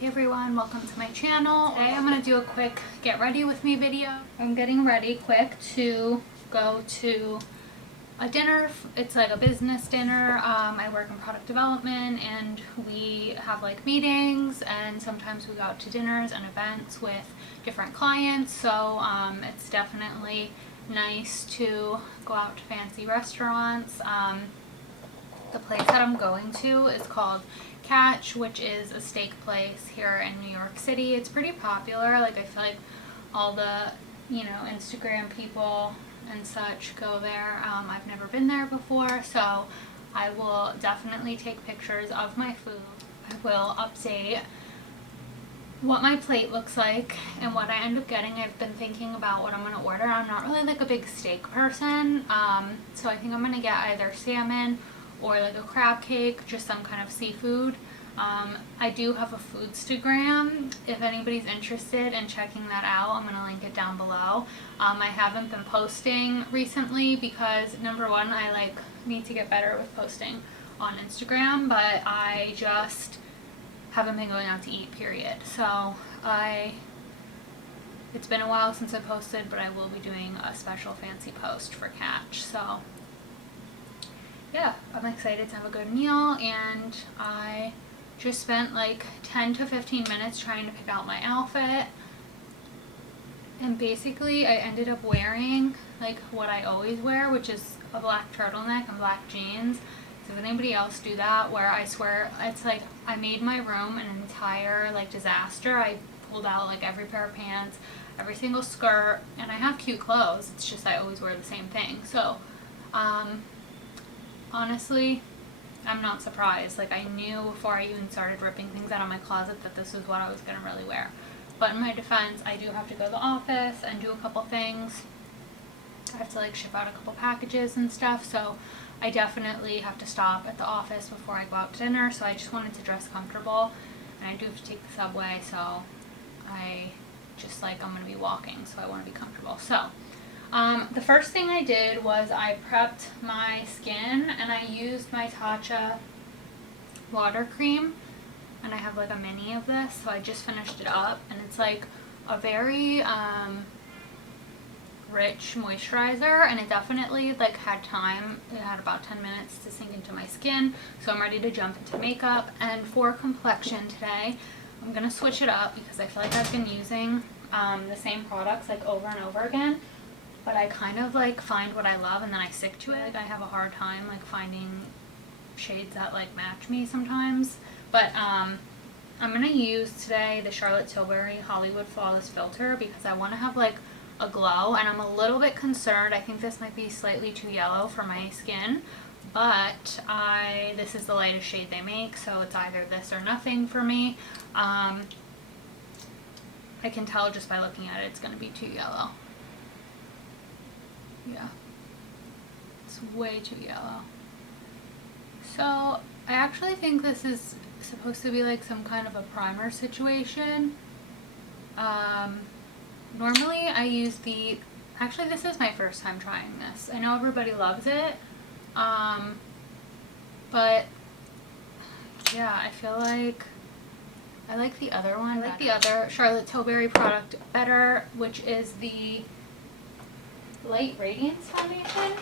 Hey everyone, welcome to my channel. Today I'm going to do a quick get ready with me video. I'm getting ready quick to go to a dinner. It's like a business dinner. I work in product development and we have like meetings, and sometimes we go out to dinners and events with different clients. So it's definitely nice to go out to fancy restaurants. The place that I'm going to is called Catch, which is a steak place here in New York City. It's pretty popular. Like, I feel like all the, Instagram people and such go there. I've never been there before, so I will definitely take pictures of my food. I will update what my plate looks like and what I end up getting. I've been thinking about what I'm going to order. I'm not really like a big steak person, so I think I'm going to get either salmon or like a crab cake, just some kind of seafood. I do have a Foodstagram. If anybody's interested in checking that out, I'm going to link it down below. I haven't been posting recently because, number one, I need to get better with posting on Instagram, but I just haven't been going out to eat, period. So it's been a while since I posted, but I will be doing a special fancy post for Catch. So yeah, I'm excited to have a good meal, and I just spent like 10 to 15 minutes trying to pick out my outfit, and basically I ended up wearing like what I always wear, which is a black turtleneck and black jeans. So if anybody else do that, where I swear it's like I made my room an entire like disaster. I pulled out like every pair of pants, every single skirt, and I have cute clothes, it's just I always wear the same thing. So honestly, I'm not surprised. Like, I knew before I even started ripping things out of my closet that this was what I was going to really wear. But in my defense, I do have to go to the office and do a couple things. I have to like ship out a couple packages and stuff, so I definitely have to stop at the office before I go out to dinner. So I just wanted to dress comfortable, and I do have to take the subway, so I'm going to be walking, so I want to be comfortable. So the first thing I did was I prepped my skin, and I used my Tatcha water cream, and I have like a mini of this, so I just finished it up, and it's like a very rich moisturizer, and it definitely like had time. It had about 10 minutes to sink into my skin, so I'm ready to jump into makeup. And for complexion today, I'm gonna switch it up because I feel like I've been using the same products like over and over again, but I kind of like find what I love and then I stick to it. Like, I have a hard time like finding shades that like match me sometimes. But I'm gonna use today the Charlotte Tilbury Hollywood Flawless Filter because I want to have like a glow, and I'm a little bit concerned. I think this might be slightly too yellow for my skin, but this is the lightest shade they make, so it's either this or nothing for me. I can tell just by looking at it it's gonna be too yellow. Yeah, it's way too yellow. So I actually think this is supposed to be like some kind of a primer situation. Normally I use actually this is my first time trying this. I know everybody loves it, but yeah, I feel like I like the other one. I like the other Charlotte Tilbury product better, which is the Light Radiance foundation.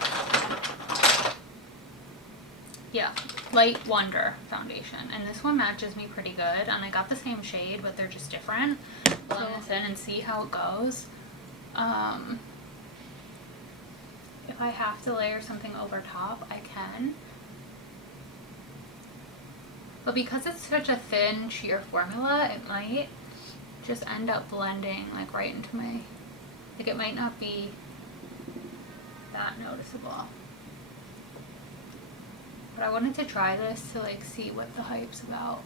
Yeah, Light Wonder foundation, and this one matches me pretty good, and I got the same shade, but they're just different. Blend this in and see how it goes. If I have to layer something over top, I can, but because it's such a thin sheer formula, it might just end up blending like right into my, like it might not be that noticeable. But I wanted to try this to like see what the hype's about.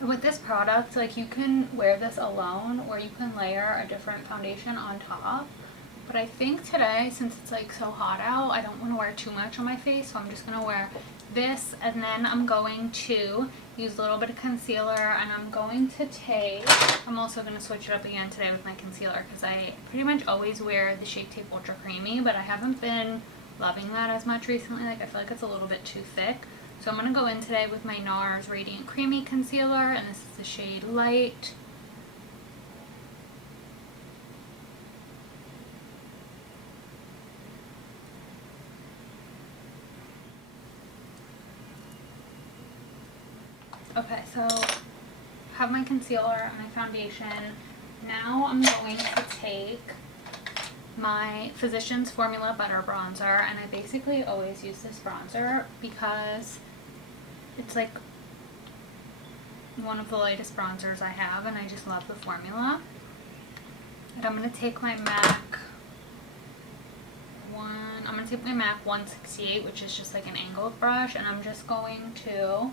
With this product, like, you can wear this alone or you can layer a different foundation on top. But I think today, since it's like so hot out, I don't want to wear too much on my face, so I'm just going to wear this, and then I'm going to use a little bit of concealer, and I'm going to take, I'm also going to switch it up again today with my concealer, because I pretty much always wear the Shape Tape Ultra Creamy, but I haven't been loving that as much recently. Like, I feel like it's a little bit too thick. So I'm going to go in today with my Nars Radiant Creamy Concealer, and this is the shade Light. Okay, so I have my concealer and my foundation. Now I'm going to take my Physicians Formula Butter Bronzer, and I basically always use this bronzer because it's like one of the lightest bronzers I have, and I just love the formula. And I'm going to take my MAC 168, which is just like an angled brush, and I'm just going to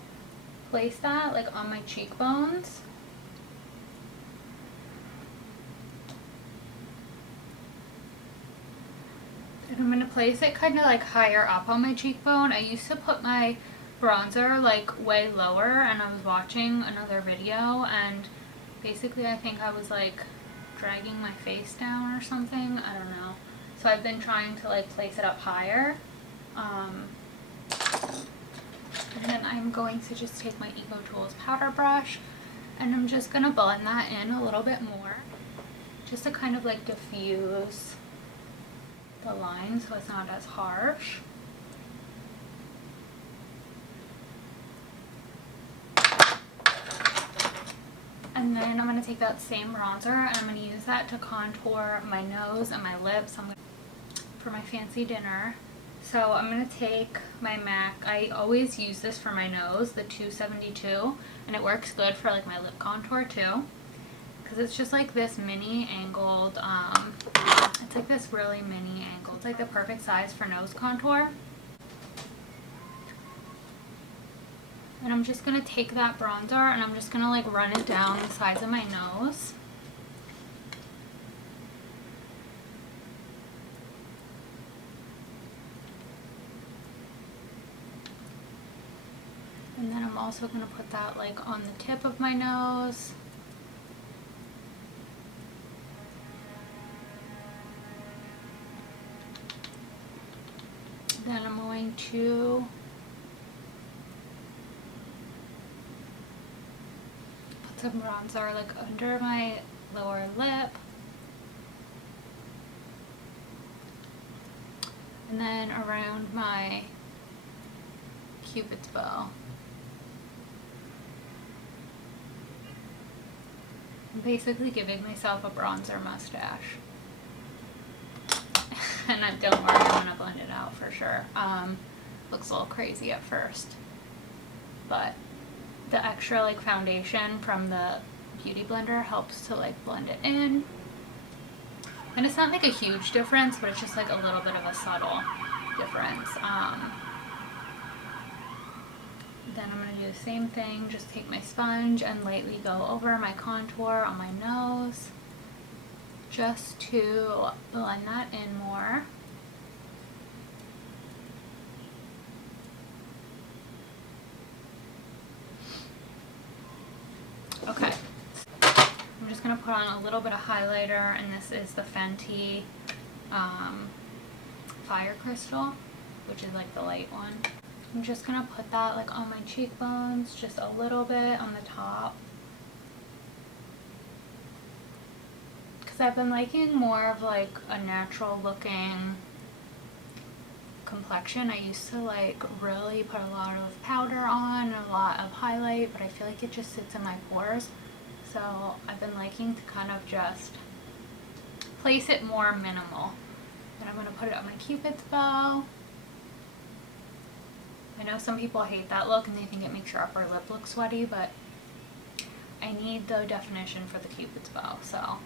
place that like on my cheekbones. And I'm going to place it kind of like higher up on my cheekbone. I used to put my bronzer like way lower, and I was watching another video, and basically I think I was like dragging my face down or something. I don't know. So I've been trying to like place it up higher. And then I'm going to just take my Eco Tools powder brush, and I'm just going to blend that in a little bit more, just to kind of like diffuse the line so it's not as harsh. And then I'm going to take that same bronzer, and I'm going to use that to contour my nose and my lips for my fancy dinner. So I'm going to take my MAC, I always use this for my nose, the 272, and it works good for like my lip contour too, because it's just like this mini angled, it's like this really mini angle. It's like the perfect size for nose contour. And I'm just going to take that bronzer, and I'm just going to like run it down the sides of my nose. And then I'm also going to put that like on the tip of my nose. Then I'm going to put some bronzer like under my lower lip. And then around my Cupid's bow. I'm basically giving myself a bronzer mustache. And don't worry, I'm going to blend it out for sure. Looks a little crazy at first, but the extra like foundation from the Beauty Blender helps to like blend it in. And it's not like a huge difference, but it's just like a little bit of a subtle difference. Then I'm going to do the same thing, just take my sponge and lightly go over my contour on my nose, just to blend that in more. Okay, I'm just going to put on a little bit of highlighter, and this is the Fenty Fire Crystal, which is like the light one. I'm just going to put that like on my cheekbones, just a little bit on the top. Because I've been liking more of like a natural looking complexion. I used to like really put a lot of powder on and a lot of highlight, but I feel like it just sits in my pores. So I've been liking to kind of just place it more minimal. Then I'm going to put it on my Cupid's bow. I know some people hate that look and they think it makes your upper lip look sweaty, but I need the definition for the Cupid's bow, so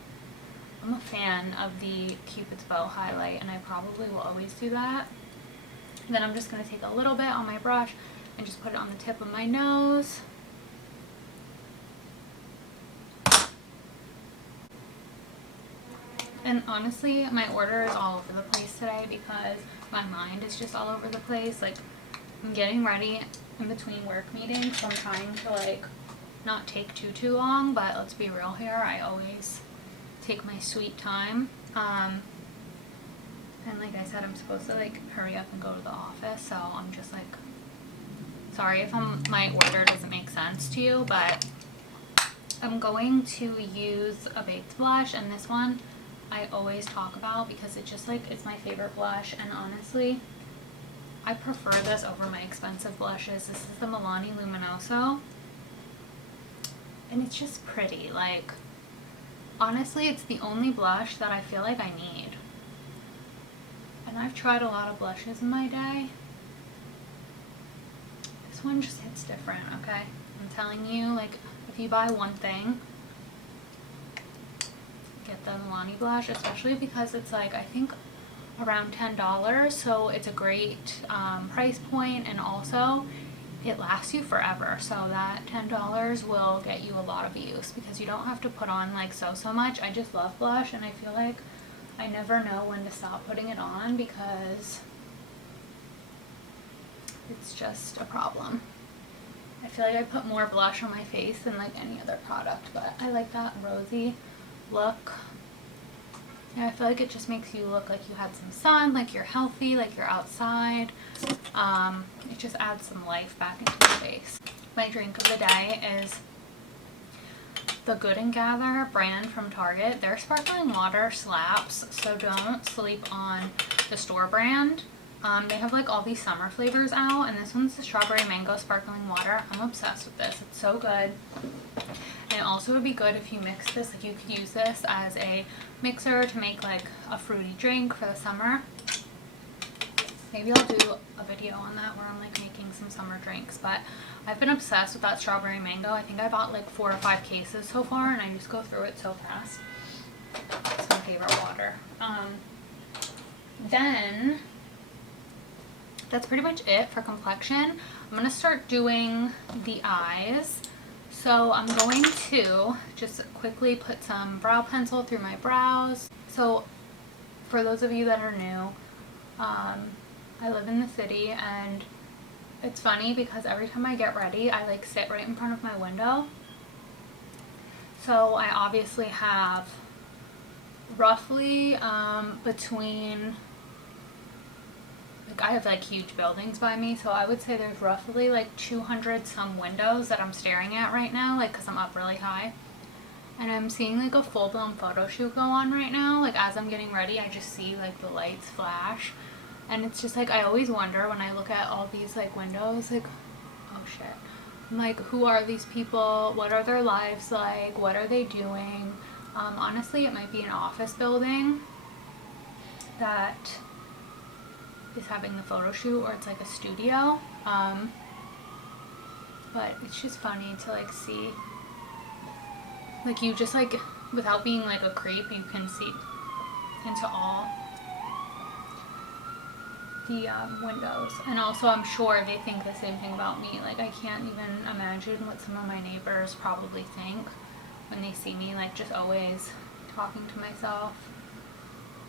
I'm a fan of the Cupid's bow highlight, and I probably will always do that. And then I'm just going to take a little bit on my brush and just put it on the tip of my nose. And honestly, my order is all over the place today because my mind is just all over the place. Like, I'm getting ready in between work meetings, so I'm trying to like not take too long, but let's be real here, I always take my sweet time. And like I said, I'm supposed to like hurry up and go to the office, so I'm just like, sorry if my order doesn't make sense to you, but I'm going to use a baked blush, and this one I always talk about because it's just like, it's my favorite blush, and honestly, I prefer this over my expensive blushes. This is the Milani Luminoso, and it's just pretty. Like, honestly, it's the only blush that I feel like I need. And I've tried a lot of blushes in my day. This one just hits different, okay? I'm telling you, like, if you buy one thing, get the Milani blush, especially because it's like, I think around $10, so it's a great price point, and also it lasts you forever. So that $10 will get you a lot of use because you don't have to put on like so much. I just love blush, and I feel like I never know when to stop putting it on because it's just a problem. I feel like I put more blush on my face than like any other product, but I like that rosy look. Yeah, I feel like it just makes you look like you had some sun, like you're healthy, like you're outside. It just adds some life back into your face. My drink of the day is the Good & Gather brand from Target. Their sparkling water slaps, so don't sleep on the store brand. They have like all these summer flavors out, and this one's the strawberry mango sparkling water. I'm obsessed with this. It's so good. And it also would be good if you mix this, like you could use this as a mixer to make like a fruity drink for the summer. Maybe I'll do a video on that where I'm like making some summer drinks, but I've been obsessed with that strawberry mango. I think I bought like 4 or 5 cases so far, and I just go through it so fast. It's my favorite water. Then that's pretty much it for complexion. I'm going to start doing the eyes. So I'm going to just quickly put some brow pencil through my brows. So for those of you that are new, I live in the city, and it's funny because every time I get ready, I like sit right in front of my window. So I obviously have roughly between, like I have like huge buildings by me, so I would say there's roughly like 200 some windows that I'm staring at right now, like because I'm up really high. And I'm seeing like a full-blown photo shoot go on right now. Like as I'm getting ready, I just see like the lights flash. And it's just like, I always wonder when I look at all these like windows, like, oh shit. I'm like, who are these people? What are their lives like? What are they doing? Honestly, it might be an office building that is having the photo shoot, or it's like a studio. But it's just funny to like see, like you just like, without being like a creep, you can see into all the windows. And also I'm sure they think the same thing about me. Like I can't even imagine what some of my neighbors probably think when they see me like just always talking to myself.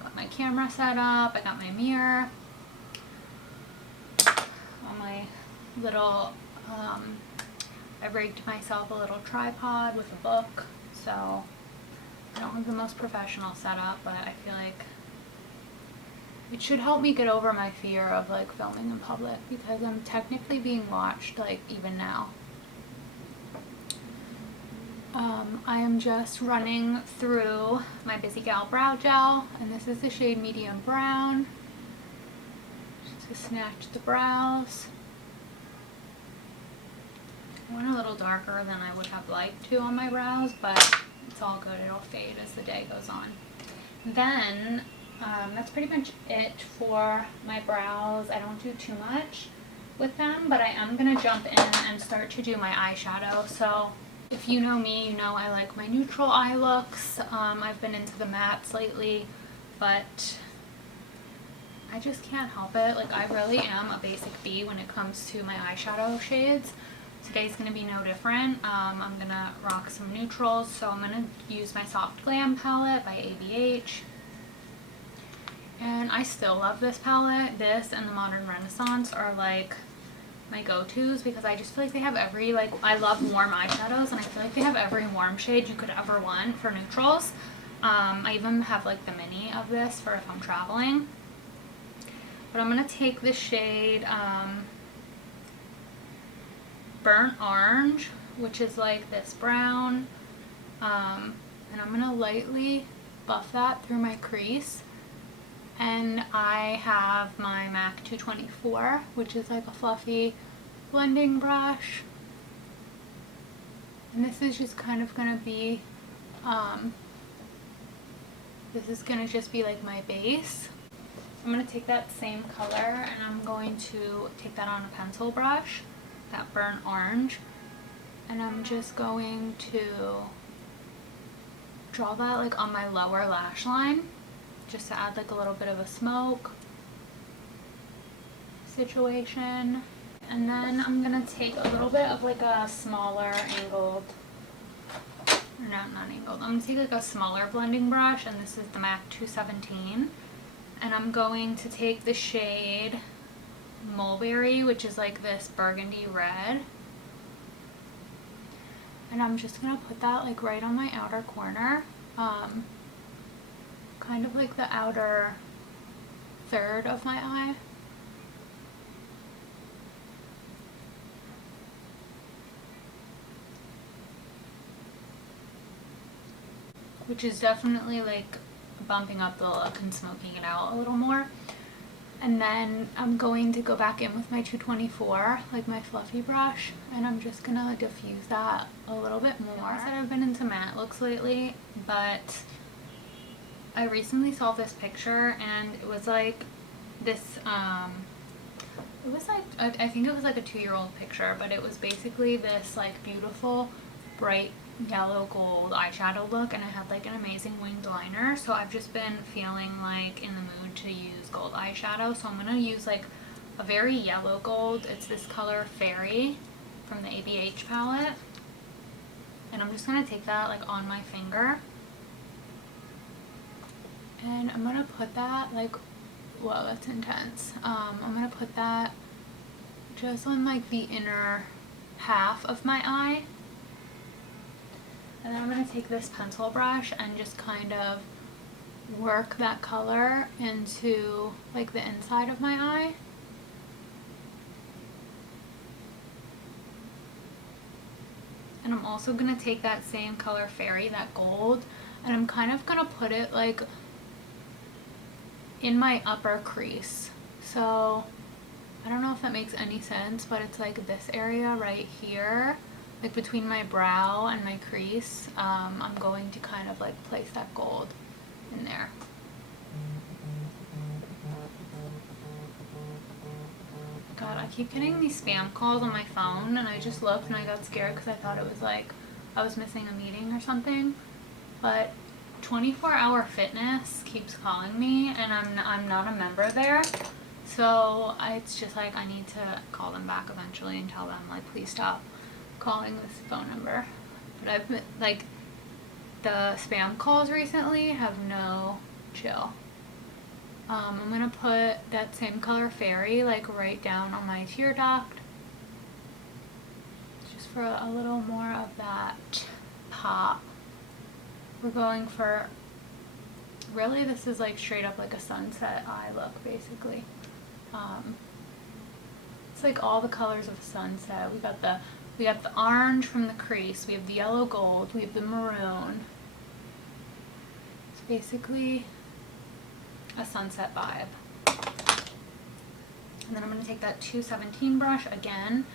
Got my camera set up, I got my mirror on my little I rigged myself a little tripod with a book, so I don't have the most professional setup, but I feel like it should help me get over my fear of like filming in public, because I'm technically being watched like even now. I am just running through my Busy Gal brow gel, and this is the shade medium brown, just to snatch the brows. I went a little darker than I would have liked to on my brows, but it's all good, it'll fade as the day goes on. Then that's pretty much it for my brows. I don't do too much with them, but I am going to jump in and start to do my eyeshadow. So if you know me, you know I like my neutral eye looks. I've been into the mattes lately, but I just can't help it. Like I really am a basic bee when it comes to my eyeshadow shades. Today's going to be no different. I'm going to rock some neutrals, so I'm going to use my Soft Glam palette by ABH. And I still love this palette. This and the Modern Renaissance are like my go-tos because I just feel like they have every, like, I love warm eyeshadows and I feel like they have every warm shade you could ever want for neutrals. I even have like the mini of this for if I'm traveling. But I'm going to take the shade Burnt Orange, which is like this brown, and I'm going to lightly buff that through my crease. And I have my MAC 224, which is like a fluffy blending brush. And this is just kind of going to be, this is going to just be like my base. I'm going to take that same color and I'm going to take that on a pencil brush, that burnt orange, and I'm just going to draw that like on my lower lash line, just to add like a little bit of a smoke situation. And then I'm gonna take a little bit of like a smaller angled, or not angled, I'm gonna take like a smaller blending brush, and this is the MAC 217. And I'm going to take the shade Mulberry, which is like this burgundy red. And I'm just gonna put that like right on my outer corner. Kind of like the outer third of my eye. Which is definitely like bumping up the look and smoking it out a little more. And then I'm going to go back in with my 224, like my fluffy brush, and I'm just gonna diffuse that a little bit more. I said I've been into matte looks lately, but I recently saw this picture and it was like this, it was like, I think it was like a 2-year-old picture, but it was basically this like beautiful, bright yellow gold eyeshadow look, and it had like an amazing winged liner. So I've just been feeling like in the mood to use gold eyeshadow, so I'm gonna use like a very yellow gold. It's this color Fairy from the ABH palette, and I'm just gonna take that like on my finger, and I'm gonna put that like, whoa, that's intense. I'm gonna put that just on like the inner half of my eye. And then I'm going to take this pencil brush and just kind of work that color into like the inside of my eye. And I'm also going to take that same color Fairy, that gold, and I'm kind of going to put it like in my upper crease. So I don't know if that makes any sense, but it's like this area right here, like between my brow and my crease. I'm going to kind of like place that gold in there. God, I keep getting these spam calls on my phone, and I just looked and I got scared because I thought it was like I was missing a meeting or something. But 24 Hour Fitness keeps calling me, and I'm not a member there. So it's just like I need to call them back eventually and tell them like, please stop calling this phone number. But I've been like, the spam calls recently have no chill. I'm gonna put that same color Fairy like right down on my tear duct, just for a little more of that pop. We're going for, really this is like straight up like a sunset eye look basically. It's like all the colors of sunset. We got the orange from the crease, we have the yellow gold, we have the maroon. It's basically a sunset vibe. And then I'm going to take that 217 brush again,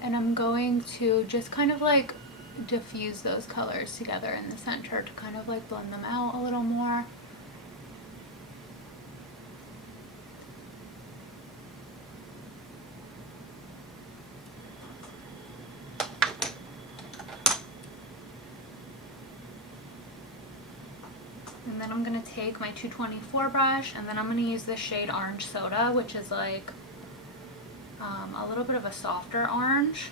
and I'm going to just kind of like diffuse those colors together in the center to kind of like blend them out a little more. And then I'm going to take my 224 brush, and then I'm going to use this shade Orange Soda, which is like a little bit of a softer orange.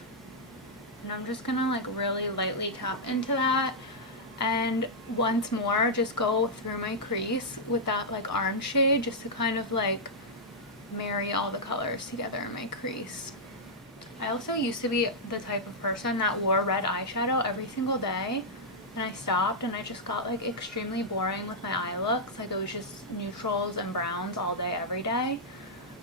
And I'm just going to like really lightly tap into that. and once more just go through my crease with that like orange shade just to kind of like marry all the colors together in my crease. I also used to be the type of person that wore red eyeshadow every single day, and I stopped and I just got like extremely boring with my eye looks. Like it was just neutrals and browns all day every day.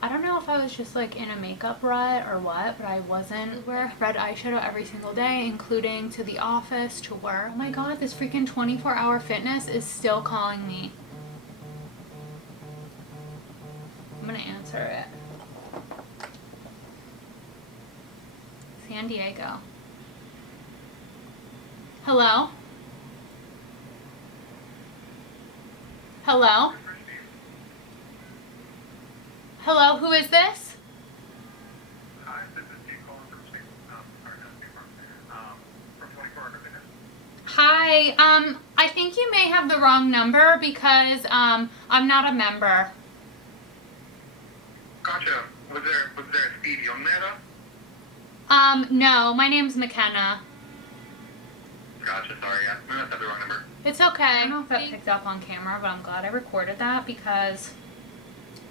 I don't know if I was just like in a makeup rut or what, but I wasn't wear red eyeshadow every single day, including to the office, to work. Oh my god, this freaking 24-hour fitness is still calling me. I'm gonna answer it. San Diego. Hello? Hello? Hello, who is this? Hi, this is Steve calling from from 24 Hour Fitness. Hi, I think you may have the wrong number because, I'm not a member. Gotcha. Was there a Steve Young there? No, my name's McKenna. Gotcha, sorry, I must have the wrong number. It's okay. I don't know if that picked up on camera, but I'm glad I recorded that because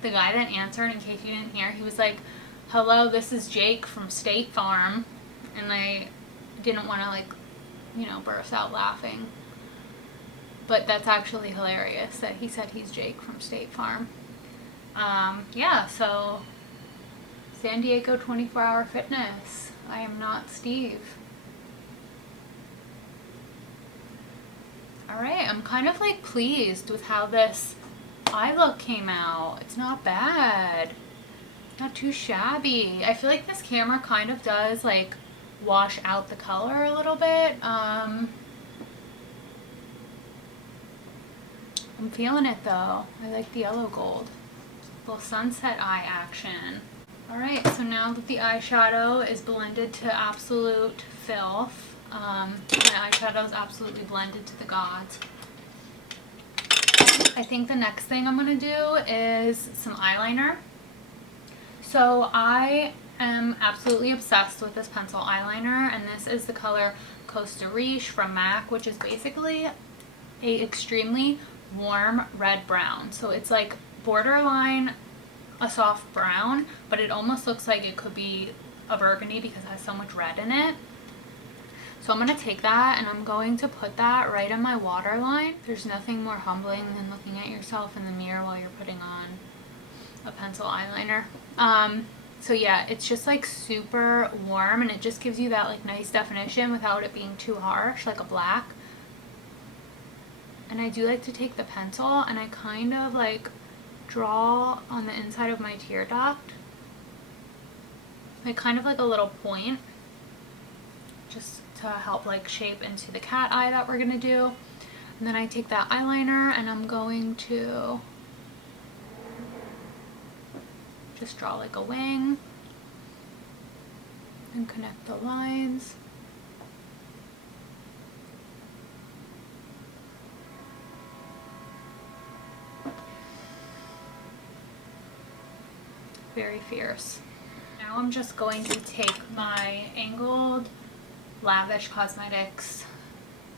the guy that answered, in case you didn't hear, he was like, hello, this is Jake from State Farm. And I didn't want to, like, you know, burst out laughing. But that's actually hilarious that he said he's Jake from State Farm. Yeah, so San Diego 24-hour fitness. I am not Steve. Alright, I'm kind of like pleased with how this eye look came out. It's not bad. Not too shabby. I feel like this camera kind of does like wash out the color a little bit. I'm feeling it though. I like the yellow gold. Little sunset eye action. Alright, so now that the eyeshadow is blended to absolute filth, my eyeshadow is absolutely blended to the gods, I think the next thing I'm going to do is some eyeliner. So I am absolutely obsessed with this pencil eyeliner, and this is the color Costa Riche from MAC, which is basically a extremely warm red brown. So it's like borderline a soft brown, but it almost looks like it could be a burgundy because it has so much red in it. So I'm going to take that and I'm going to put that right in my waterline. There's nothing more humbling than looking at yourself in the mirror while you're putting on a pencil eyeliner. So yeah, it's just like super warm and it just gives you that like nice definition without it being too harsh, like a black. And I do like to take the pencil and I kind of like draw on the inside of my tear duct, like kind of like a little point, just to help like shape into the cat eye that we're gonna do. And then I take that eyeliner and I'm going to just draw like a wing and connect the lines. Very fierce. Now I'm just going to take my angled Lavish Cosmetics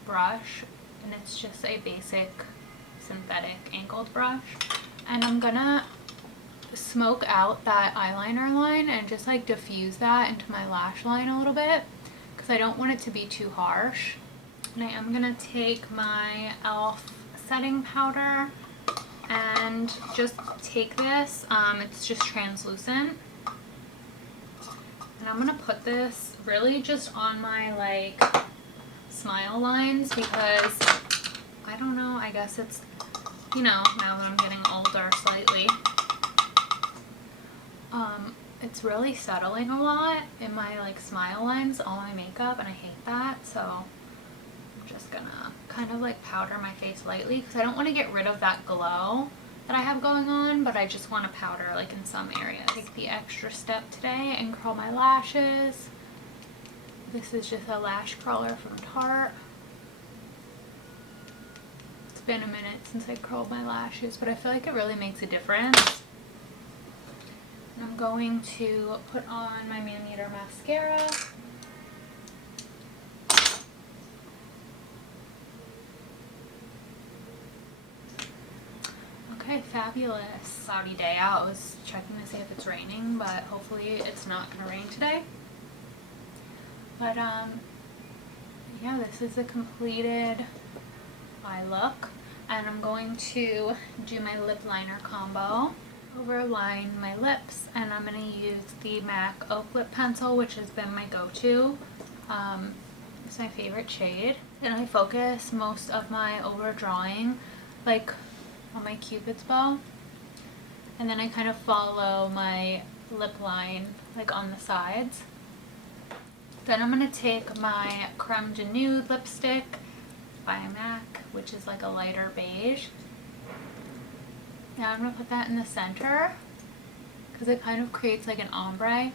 brush, and it's just a basic synthetic angled brush, and I'm gonna smoke out that eyeliner line and just like diffuse that into my lash line a little bit because I don't want it to be too harsh. And I am gonna take my e.l.f. setting powder and just take this, it's just translucent, and I'm gonna put this really just on my like smile lines because I don't know, I guess it's, you know, now that I'm getting older slightly, it's really settling a lot in my like smile lines, all my makeup, and I hate that. So I'm just gonna kind of like powder my face lightly because I don't want to get rid of that glow that I have going on, but I just want to powder like in some areas. Take the extra step today and curl my lashes. This is just a lash curler from Tarte. It's been a minute since I curled my lashes, but I feel like it really makes a difference. And I'm going to put on my Man Eater mascara. fabulous. Cloudy day out. I was checking to see if it's raining, but hopefully it's not gonna rain today. But yeah, this is the completed eye look, and I'm going to do my lip liner combo. Overline my lips, and I'm going to use the MAC Oak Lip Pencil, which has been my go-to. It's my favorite shade. And I focus most of my overdrawing like on my cupid's bow, and then I kind of follow my lip line like on the sides. Then I'm going to take my Creme de Nude lipstick by MAC, which is like a lighter beige. Now I'm going to put that in the center because it kind of creates like an ombre.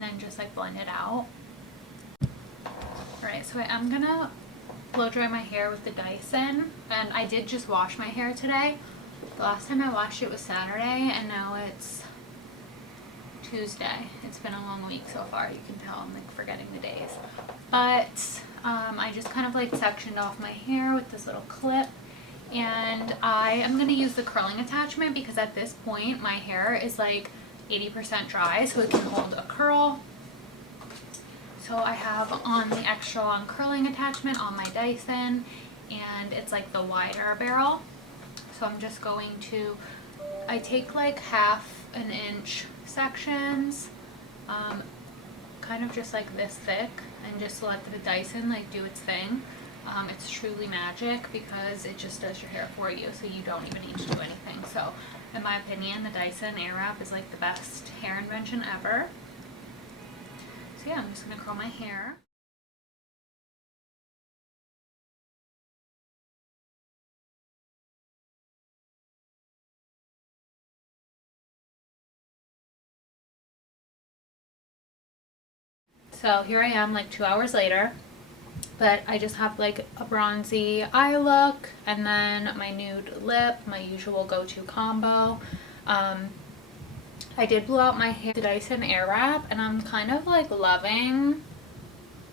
And just like blend it out. Alright, so I'm going to blow dry my hair with the Dyson, and I did just wash my hair today. The last time I washed it was Saturday, and now it's Tuesday. It's been a long week so far. You can tell I'm like forgetting the days. But I just kind of like sectioned off my hair with this little clip, and I am going to use the curling attachment because at this point my hair is like 80% dry, so it can hold a curl. So I have on the extra long curling attachment on my Dyson, and it's like the wider barrel. So I'm just going to, I take like 1/2 inch sections, kind of just like this thick, and just let the Dyson like do its thing. It's truly magic because it just does your hair for you, so you don't even need to do anything. So in my opinion, the Dyson Airwrap is like the best hair invention ever. So yeah, I'm just going to curl my hair. So here I am like 2 hours later, but I just have like a bronzy eye look, and then my nude lip, my usual go-to combo. I did blow out my hair with the Dyson Airwrap, and I'm kind of like loving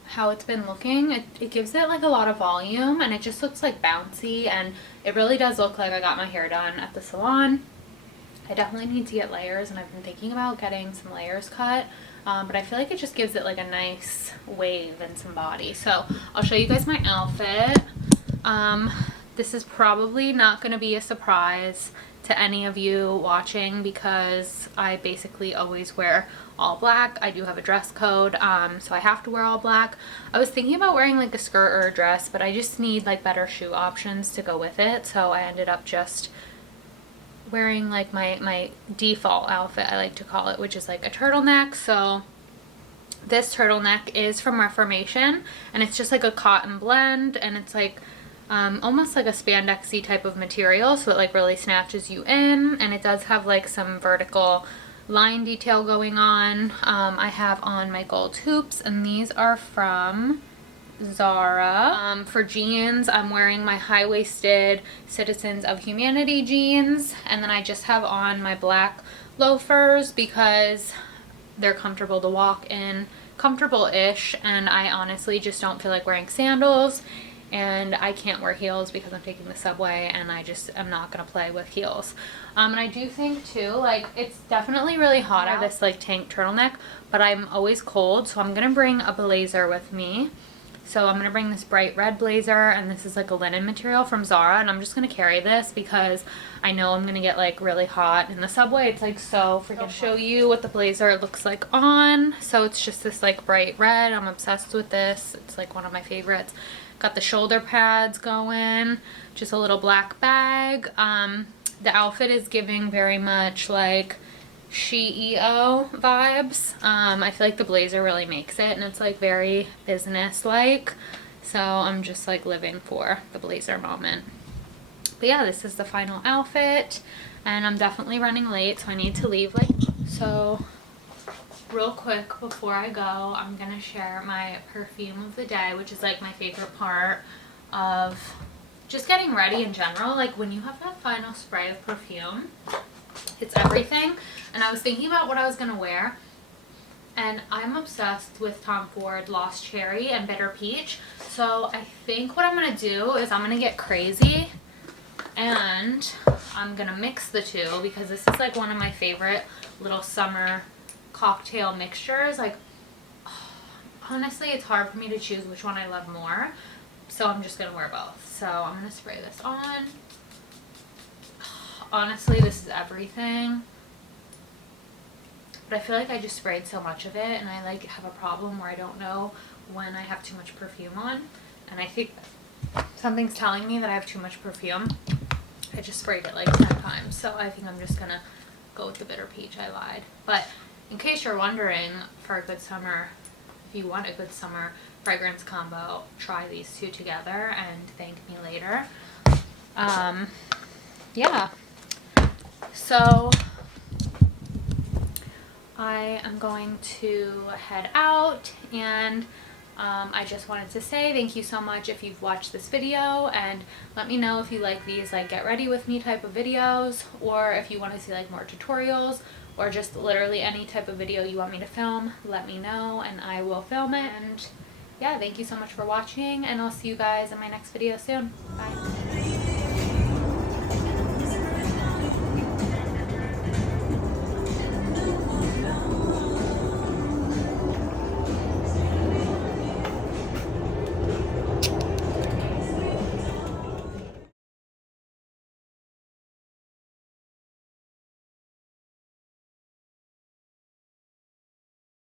how it's been looking. It gives it like a lot of volume, and it just looks like bouncy, and it really does look like I got my hair done at the salon. I definitely need to get layers, and I've been thinking about getting some layers cut, but I feel like it just gives it like a nice wave and some body. So I'll show you guys my outfit. This is probably not going to be a surprise to any of you watching because I basically always wear all black. I do have a dress code, so I have to wear all black. I was thinking about wearing like a skirt or a dress, but I just need like better shoe options to go with it, so I ended up just wearing like my default outfit, I like to call it, which is like a turtleneck. So this turtleneck is from Reformation, and it's just like a cotton blend, and it's like almost like a spandexy type of material, so it like really snatches you in, and it does have like some vertical line detail going on. I have on my gold hoops, and these are from Zara. For jeans, I'm wearing my high-waisted Citizens of Humanity jeans, and then I just have on my black loafers because they're comfortable to walk in, comfortable-ish, and I honestly just don't feel like wearing sandals, and I can't wear heels because I'm taking the subway, and I just am not gonna play with heels. And I do think too, like, it's definitely really hot out, this like tank turtleneck, but I'm always cold, so I'm gonna bring a blazer with me. So I'm going to bring this bright red blazer, and this is like a linen material from Zara, and I'm just going to carry this because I know I'm going to get like really hot in the subway. It's like so freaking hot. I'll show you what the blazer looks like on. So it's just this like bright red. I'm obsessed with this. It's like one of my favorites. Got the shoulder pads going, just a little black bag. The outfit is giving very much like SheEO vibes. I feel like the blazer really makes it, and it's like very business like, so I'm just like living for the blazer moment. But yeah, this is the final outfit, and I'm definitely running late, so I need to leave like so. Real quick before I go, I'm gonna share my perfume of the day, which is like my favorite part of just getting ready in general. Like when you have that final spray of perfume, it's everything. And I was thinking about what I was gonna wear, And I'm obsessed with Tom Ford Lost Cherry and Bitter Peach. So I think what I'm going to do is I'm going to get crazy and I'm going to mix the two because this is like one of my favorite little summer cocktail mixtures. Like, honestly, it's hard for me to choose which one I love more. So I'm just going to wear both. So I'm going to spray this on. Honestly, this is everything. But I feel like I just sprayed so much of it and I like have a problem where I don't know when I have too much perfume on. And I think something's telling me that I have too much perfume. I just sprayed it like 10 times. So I think I'm just going to go with the Bitter Peach. I lied. But in case you're wondering, for a good summer, if you want a good summer fragrance combo, try these two together and thank me later. Yeah. So I am going to head out, and I just wanted to say thank you so much if you've watched this video, and let me know if you like these like get ready with me type of videos, or if you want to see like more tutorials, or just literally any type of video you want me to film. Let me know and I will film it. And yeah, thank you so much for watching, and I'll see you guys in my next video soon. Bye.